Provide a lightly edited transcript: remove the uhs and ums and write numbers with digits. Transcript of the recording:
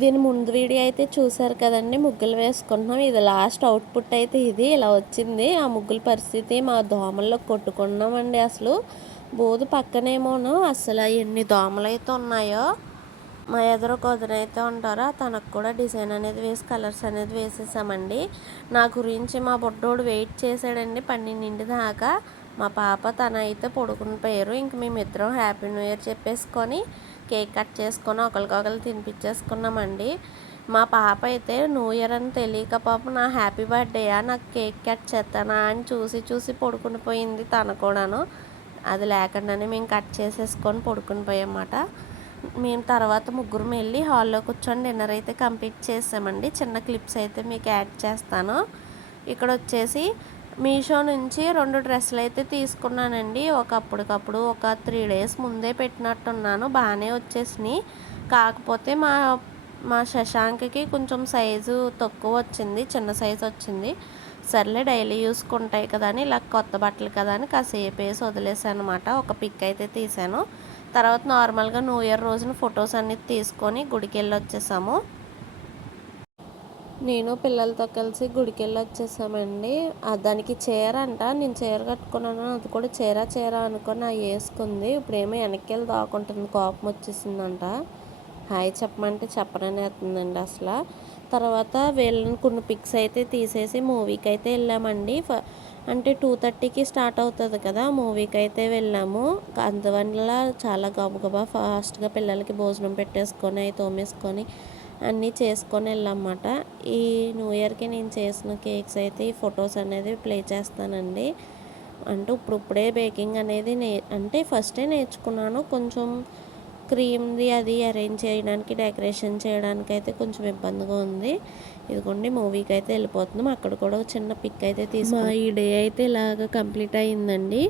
దీని ముందు వీడియో అయితే చూసారు కదండి, ముగ్గులు వేసుకుంటున్నాం. ఇది లాస్ట్ అవుట్పుట్ అయితే ఇది ఇలా వచ్చింది. ఆ ముగ్గుల పరిస్థితి మా దోమల్లో కొట్టుకున్నామండి. అసలు బోధు పక్కనేమోను అసలు ఎన్ని దోమలు అయితే ఉన్నాయో. మా ఎదురు కొదనైతే ఉంటారో తనకు కూడా డిజైన్ అనేది వేసి కలర్స్ అనేది వేసేసామండి. నా గురించి మా బుడ్డోడు వెయిట్ చేశాడండి 12 దాకా. మా పాప తన అయితే పడుకుని పోయారు. ఇంక మేమిద్దరం హ్యాపీ న్యూ ఇయర్ చెప్పేసుకొని కేక్ కట్ చేసుకొని ఒకరికొకరు తినిపించేసుకున్నామండి. మా పాప అయితే న్యూ ఇయర్ అని తెలియక పాప నా హ్యాపీ బర్త్డేయా, నాకు కేక్ కట్ చేస్తానా అని చూసి చూసి పడుకుని పోయింది తను కూడాను. అది లేకుండానే మేము కట్ చేసేసుకొని పడుకుని పోయామన్నమాట. మేము తర్వాత ముగ్గురం వెళ్ళి హాల్లో కూర్చొని డిన్నర్ అయితే కంప్లీట్ చేసామండి. చిన్న క్లిప్స్ అయితే మీకు యాడ్ చేస్తాను. ఇక్కడ వచ్చేసి మీషో నుంచి 2 డ్రెస్సులు అయితే తీసుకున్నానండి. అప్పటికప్పుడు ఒక 3 డేస్ ముందే పెట్టినట్టున్నాను, బాగానే వచ్చేసినాయి. కాకపోతే మా శశాంక్కి కొంచెం సైజు తక్కువ వచ్చింది, చిన్న సైజు వచ్చింది. సర్లే డైలీ యూస్కుంటాయి కదా అని, ఇలా కొత్త బట్టలు కదా అని కాసేపు వేసి వదిలేసాను అనమాట. ఒక పిక్ అయితే తీసాను. తర్వాత నార్మల్గా న్యూ ఇయర్ రోజున ఫొటోస్ అన్నీ తీసుకొని గుడికి వెళ్ళి వచ్చేసాము. నేను పిల్లలతో కలిసి గుడికి వెళ్ళి వచ్చేసామండి. దానికి చీర అంట, నేను చీర కట్టుకున్నాను, అది కూడా చీర అనుకొని వేసుకుంది. ఇప్పుడేమో వెనక్కి వెళ్ళి దాక్కుంటుంది, కోపం వచ్చేసిందంట. హాయ్ చెప్పమంటే చెప్పననేస్తుందండి అసలు. తర్వాత వీళ్ళని కొన్ని పిక్స్ అయితే తీసేసి మూవీకి అయితే వెళ్ళామండి. అంటే 2:30కి స్టార్ట్ అవుతుంది కదా, మూవీకి అయితే వెళ్ళాము. అందువల్ల చాలా గబగబా ఫాస్ట్గా పిల్లలకి భోజనం పెట్టేసుకొని అవి తోమేసుకొని అన్నీ చేసుకొని వెళ్ళామన్నమాట. ఈ న్యూ ఇయర్కి నేను చేసిన కేక్స్ అయితే ఈ ఫొటోస్ అనేది ప్లే చేస్తానండి. అంటే ఇప్పుడే బేకింగ్ అనేది అంటే ఫస్టే నేర్చుకున్నాను. కొంచెం క్రీమ్ది అది అరేంజ్ చేయడానికి, డెకరేషన్ చేయడానికి అయితే కొంచెం ఇబ్బందిగా ఉంది. ఇదిగోండి మూవీకి అయితే వెళ్ళిపోతున్నాం. అక్కడ కూడా చిన్న పిక్ అయితే తీసుకున్నాం. ఈ డే అయితే ఇలాగ కంప్లీట్ అయ్యిందండి.